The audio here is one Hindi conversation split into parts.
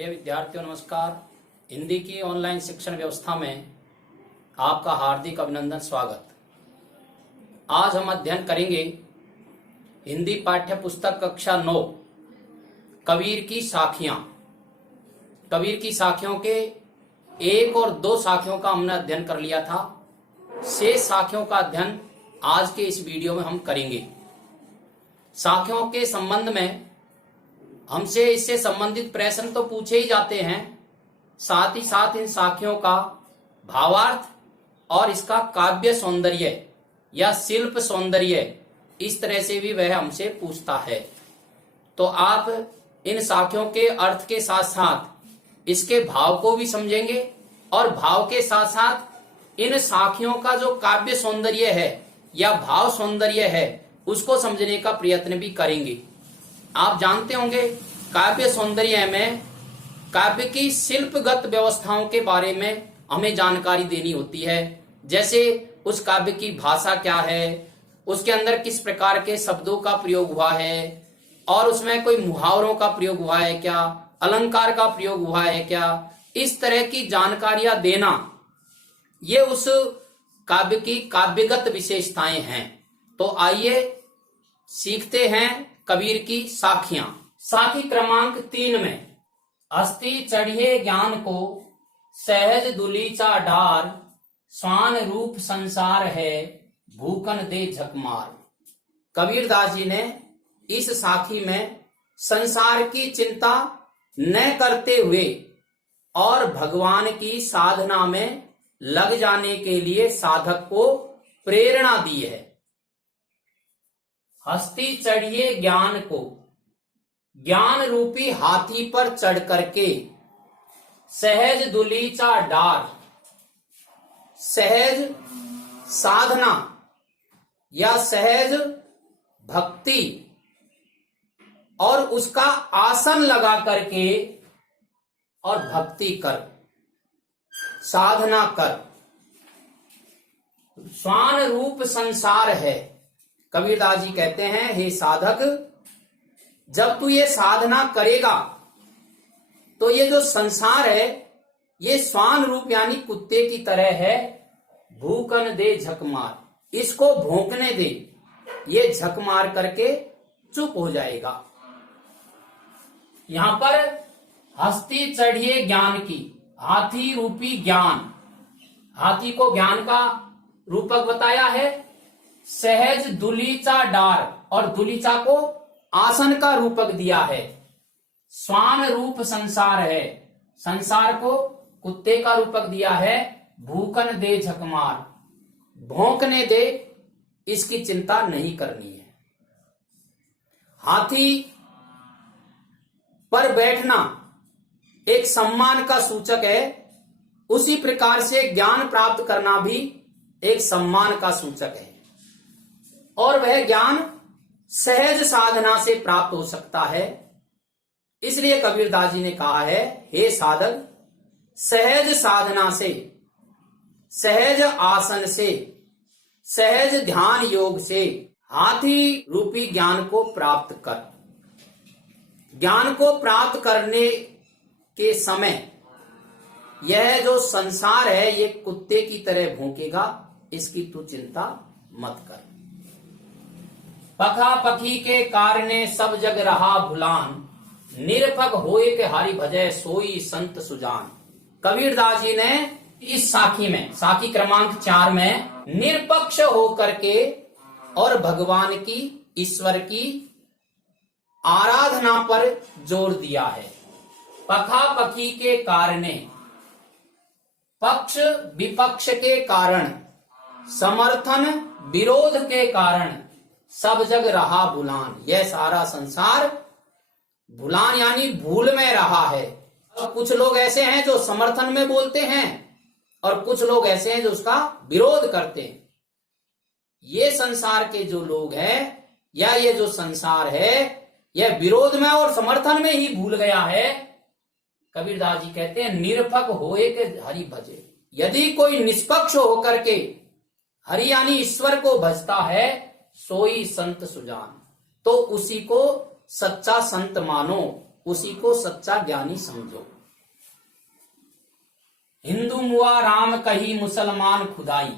प्रिय विद्यार्थियों नमस्कार। हिंदी की ऑनलाइन शिक्षण व्यवस्था में आपका हार्दिक अभिनंदन स्वागत। आज हम अध्ययन करेंगे हिंदी पाठ्य पुस्तक कक्षा 9 कबीर की साखियां। कबीर की साखियों के 1 और 2 साखियों का हमने अध्ययन कर लिया था। शेष साखियों का अध्ययन आज के इस वीडियो में हम करेंगे। साखियों के संबंध में हमसे इससे संबंधित प्रश्न तो पूछे ही जाते हैं, साथ ही साथ इन साखियों का भावार्थ और इसका काव्य सौंदर्य या शिल्प सौंदर्य इस तरह से भी वह हमसे पूछता है। तो आप इन साखियों के अर्थ के साथ साथ इसके भाव को भी समझेंगे और भाव के साथ साथ इन साखियों का जो काव्य सौंदर्य है या भाव सौंदर्य है उसको समझने का प्रयत्न भी करेंगे। आप जानते होंगे काव्य सौंदर्य में काव्य की शिल्पगत व्यवस्थाओं के बारे में हमें जानकारी देनी होती है। जैसे उस काव्य की भाषा क्या है, उसके अंदर किस प्रकार के शब्दों का प्रयोग हुआ है और उसमें कोई मुहावरों का प्रयोग हुआ है क्या, अलंकार का प्रयोग हुआ है क्या, इस तरह की जानकारियां देना ये उस काव्य की काव्यगत विशेषताएं हैं। तो आइए सीखते हैं कबीर की साखियां। साखी क्रमांक 3 में अस्ति चढ़िए ज्ञान को सहज दुलीचा डार, स्वान रूप संसार है भूकन दे झकमार। कबीरदास जी ने इस साखी में संसार की चिंता न करते हुए और भगवान की साधना में लग जाने के लिए साधक को प्रेरणा दी है। हस्ती चढ़िए ज्ञान को, ज्ञान रूपी हाथी पर चढ़ करके सहज दुलीचा डार, सहज साधना या सहज भक्ति और उसका आसन लगा करके और भक्ति कर, साधना कर। स्वान रूप संसार है। कबीरदास जी कहते हैं, हे साधक, जब तू ये साधना करेगा तो ये जो संसार है ये स्वान रूप यानी कुत्ते की तरह है। भूकन दे झक मार, इसको भौंकने दे, ये झक मार करके चुप हो जाएगा। यहां पर हस्ती चढ़िए ज्ञान की, हाथी रूपी ज्ञान, हाथी को ज्ञान का रूपक बताया है। सहज दुलीचा डार, और दुलीचा को आसन का रूपक दिया है। स्वान रूप संसार है, संसार को कुत्ते का रूपक दिया है। भूकन दे झकमार, भौंकने दे, इसकी चिंता नहीं करनी है। हाथी पर बैठना एक सम्मान का सूचक है, उसी प्रकार से ज्ञान प्राप्त करना भी एक सम्मान का सूचक है और वह ज्ञान सहज साधना से प्राप्त हो सकता है। इसलिए कबीरदास जी ने कहा है, हे साधक, सहज साधना से, सहज आसन से, सहज ध्यान योग से हाथी रूपी ज्ञान को प्राप्त कर। ज्ञान को प्राप्त करने के समय यह जो संसार है ये कुत्ते की तरह भौंकेगा, इसकी तू चिंता मत कर। पखा पखी के कारणे सब जग रहा भुलान, निरपक होए के हरि भजय सोई संत सुजान। कबीरदास जी ने इस साखी में, साखी क्रमांक 4 में निरपक्ष होकर के और भगवान की, ईश्वर की आराधना पर जोर दिया है। पखा पखी के कारणे, पक्ष विपक्ष के कारण, समर्थन विरोध के कारण सब जग रहा भुलान, यह सारा संसार भुलान यानी भूल में रहा है। और कुछ लोग ऐसे हैं जो समर्थन में बोलते हैं और कुछ लोग ऐसे हैं जो उसका विरोध करते हैं। ये संसार के जो लोग हैं या ये जो संसार है यह विरोध में और समर्थन में ही भूल गया है। कबीरदास जी कहते हैं, निरपक होए के हरि भजे। यदि कोई निष्पक्ष होकर के हरि यानी ईश्वर को भजता है, सोई संत सुजान, तो उसी को सच्चा संत मानो, उसी को सच्चा ज्ञानी समझो। हिंदू मुआ राम कही मुसलमान खुदाई,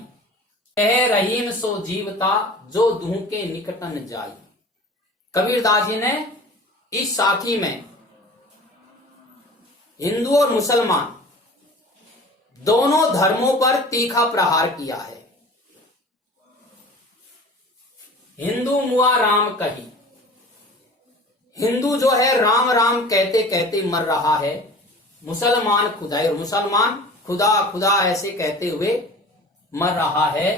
कह रहीम सो जीवता जो दूह के निकटन जाई। कबीरदास जी ने इस साखी में हिंदू और मुसलमान दोनों धर्मों पर तीखा प्रहार किया है। हिंदू मुआ राम कही, हिंदू जो है राम राम कहते कहते मर रहा है, मुसलमान खुदाई, और मुसलमान खुदा खुदा ऐसे कहते हुए मर रहा है।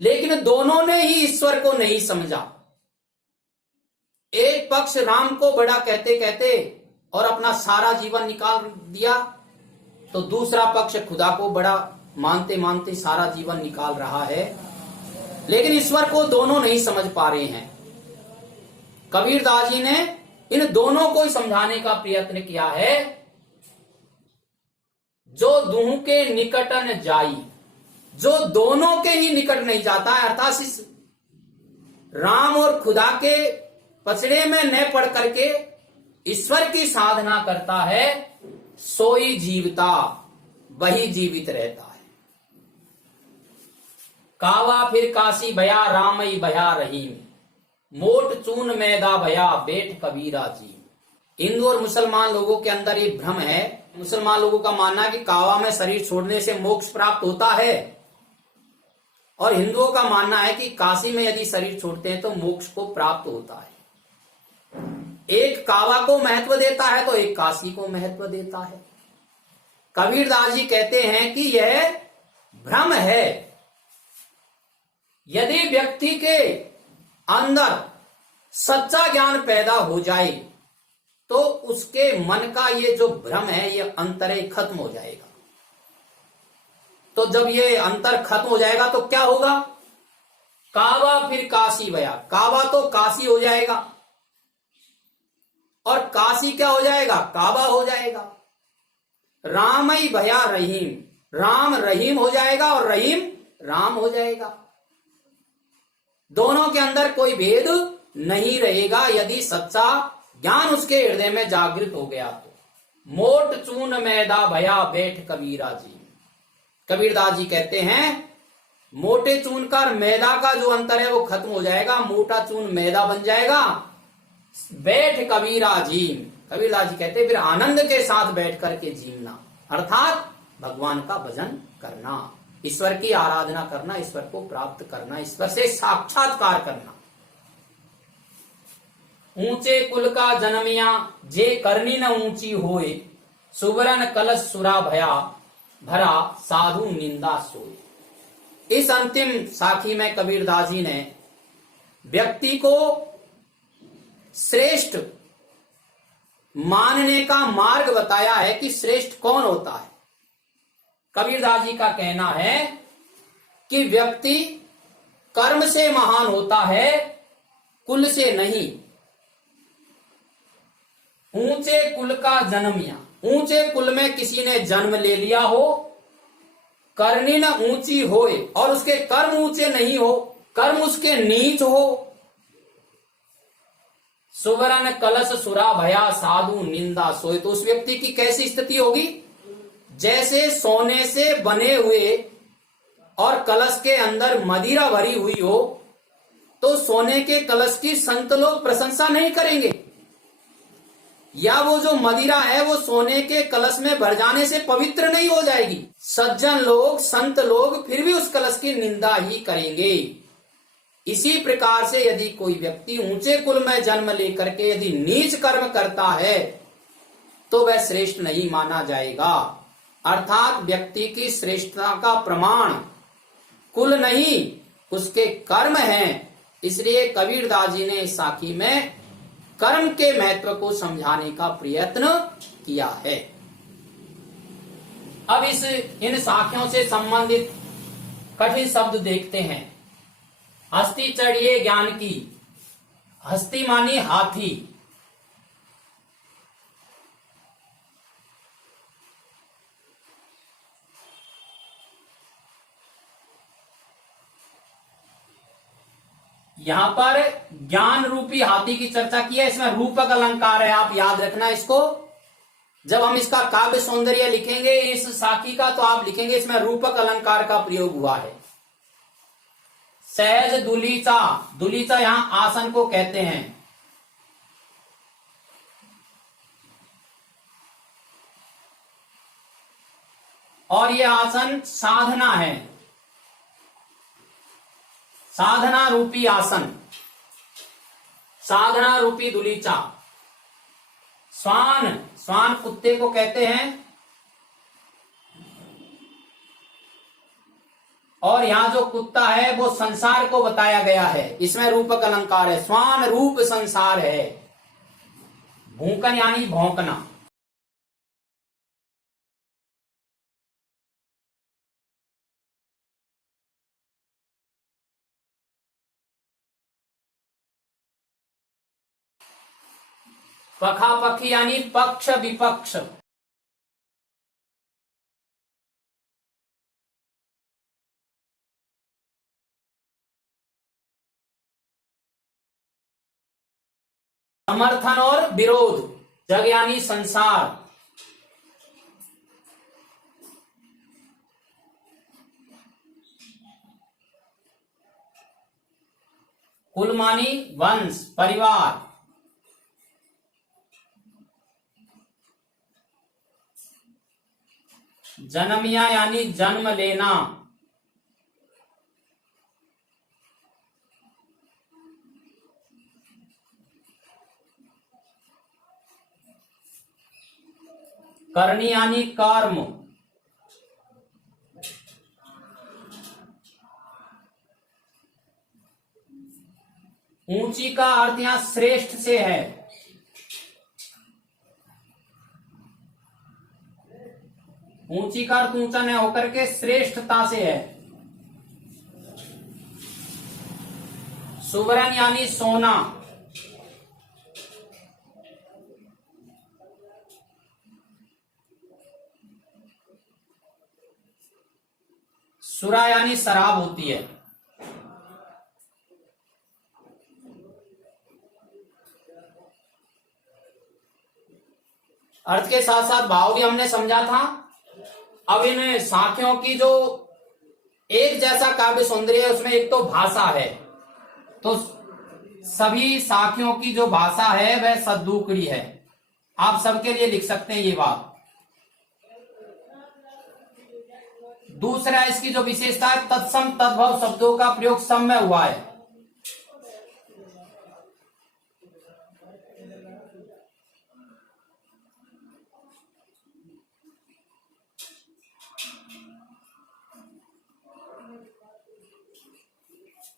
लेकिन दोनों ने ही ईश्वर को नहीं समझा। एक पक्ष राम को बड़ा कहते कहते और अपना सारा जीवन निकाल दिया, तो दूसरा पक्ष खुदा को बड़ा मानते मानते सारा जीवन निकाल रहा है। लेकिन ईश्वर को दोनों नहीं समझ पा रहे हैं। कबीरदास जी ने इन दोनों को समझाने का प्रयत्न किया है। जो दूह के निकट न जाई, जो दोनों के ही निकट नहीं जाता है, अर्थात इस राम और खुदा के पचड़े में न पड़ करके ईश्वर की साधना करता है, सोई जीवता, वही जीवित रहता है। कावा फिर काशी भया रामई भया रहीम, मोट चून मैदा भया बेट कबीरा जी। हिंदू और मुसलमान लोगों के अंदर ये भ्रम है। मुसलमान लोगों का मानना है कि कावा में शरीर छोड़ने से मोक्ष प्राप्त होता है, और हिंदुओं का मानना है कि काशी में यदि शरीर छोड़ते हैं तो मोक्ष को प्राप्त होता है। एक कावा को महत्व देता है तो एक काशी को महत्व देता है। कबीरदास जी कहते हैं कि यह भ्रम है। यदि व्यक्ति के अंदर सच्चा ज्ञान पैदा हो जाए तो उसके मन का ये जो भ्रम है ये अंतरे खत्म हो जाएगा। तो जब ये अंतर खत्म हो जाएगा तो क्या होगा? कावा फिर काशी भया, कावा तो काशी हो जाएगा और काशी क्या हो जाएगा? काबा हो जाएगा। रामई भया रहीम, राम रहीम हो जाएगा और रहीम राम हो जाएगा। दोनों के अंदर कोई भेद नहीं रहेगा यदि सच्चा ज्ञान उसके हृदय में जागृत हो गया तो। मोट चून मैदा भया बैठ कबीरा जी। कबीरदास जी कहते हैं मोटे चून का मैदा का जो अंतर है वो खत्म हो जाएगा, मोटा चून मैदा बन जाएगा। बैठ कबीरा जी, कबीरदास जी कहते फिर आनंद के साथ बैठ करके जीना, अर्थात भगवान का भजन करना, ईश्वर की आराधना करना, ईश्वर को प्राप्त करना, ईश्वर से साक्षात्कार करना। ऊंचे कुल का जन्मिया जे करनी न ऊंची होए, सुवरन कलश सुरा भया भरा साधु निंदा सोए। इस अंतिम साखी में कबीरदास जी ने व्यक्ति को श्रेष्ठ मानने का मार्ग बताया है कि श्रेष्ठ कौन होता है। कबीरदास जी का कहना है कि व्यक्ति कर्म से महान होता है, कुल से नहीं। ऊंचे कुल का जन्मिया, ऊंचे कुल में किसी ने जन्म ले लिया हो, करनी न ऊंची होए, और उसके कर्म ऊंचे नहीं हो, कर्म उसके नीच हो। सुवर्ण कलश सुरा भया साधु निंदा सोए, तो उस व्यक्ति की कैसी स्थिति होगी? जैसे सोने से बने हुए और कलश के अंदर मदिरा भरी हुई हो, तो सोने के कलश की संत लोग प्रशंसा नहीं करेंगे, या वो जो मदिरा है वो सोने के कलश में भर जाने से पवित्र नहीं हो जाएगी। सज्जन लोग, संत लोग फिर भी उस कलश की निंदा ही करेंगे। इसी प्रकार से यदि कोई व्यक्ति ऊंचे कुल में जन्म लेकर के यदि नीच कर्म करता है तो वह श्रेष्ठ नहीं माना जाएगा। अर्थात व्यक्ति की श्रेष्ठता का प्रमाण कुल नहीं, उसके कर्म हैं। इसलिए कबीरदास जी ने इस साखी में कर्म के महत्व को समझाने का प्रयत्न किया है। अब इन साखियों से संबंधित कठिन शब्द देखते हैं। हस्ती चढ़िए ज्ञान की, हस्ती मानी हाथी। यहां पर ज्ञान रूपी हाथी की चर्चा की है, इसमें रूपक अलंकार है, आप याद रखना इसको। जब हम इसका काव्य सौंदर्य लिखेंगे इस साखी का, तो आप लिखेंगे इसमें रूपक अलंकार का प्रयोग हुआ है। सहज दुलीचा, दुलीचा यहां आसन को कहते हैं। और यह आसन साधना है, साधना रूपी आसन, साधना रूपी दुलीचा। स्वान, स्वान कुत्ते को कहते हैं। और यहां जो कुत्ता है वो संसार को बताया गया है, इसमें रूपक अलंकार है। स्वान रूप संसार है। भूकन यानी भौंकना। पखापखी यानी पक्ष विपक्ष। समर्थन और विरोध, जग यानी संसार। कुल मानी वंश, परिवार। जन्मिया यानी जन्म लेना। करनी यानी कर्म। ऊंची का अर्थ यहां श्रेष्ठ से है। ऊंची का अर्थ ऊंचा न होकर के श्रेष्ठता से है। सुवर्ण यानी सोना। सुरा यानी शराब होती है। अर्थ के साथ साथ भाव भी हमने समझा था। अब इन साखियों की जो एक जैसा काव्य सौंदर्य है, उसमें एक तो भाषा है, तो सभी साखियों की जो भाषा है वह सद्दूकड़ी है। आप सबके लिए लिख सकते हैं ये बात। दूसरा, इसकी जो विशेषता है, तत्सम तद्भव शब्दों का प्रयोग सम में हुआ है।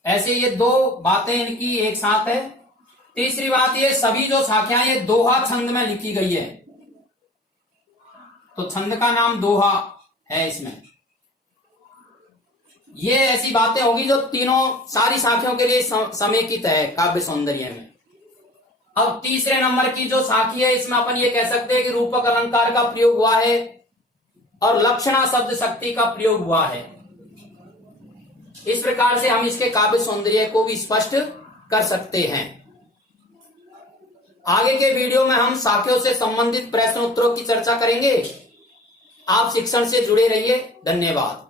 ऐसे ये दो बातें इनकी एक साथ है। तीसरी बात, ये सभी जो साखियां ये दोहा छंद में लिखी गई है, तो छंद का नाम दोहा है इसमें। ये ऐसी बातें होगी जो तीनों सारी साखियों के लिए समेकित है काव्य सौंदर्य में। अब तीसरे नंबर की जो साखी है, इसमें अपन ये कह सकते हैं कि रूपक अलंकार का प्रयोग हुआ है और लक्षणा शब्द शक्ति का प्रयोग हुआ है। इस प्रकार से हम इसके काव्य सौंदर्य को भी स्पष्ट कर सकते हैं। आगे के वीडियो में हम साखियों से संबंधित प्रश्न उत्तरों की चर्चा करेंगे। आप शिक्षण से जुड़े रहिए। धन्यवाद।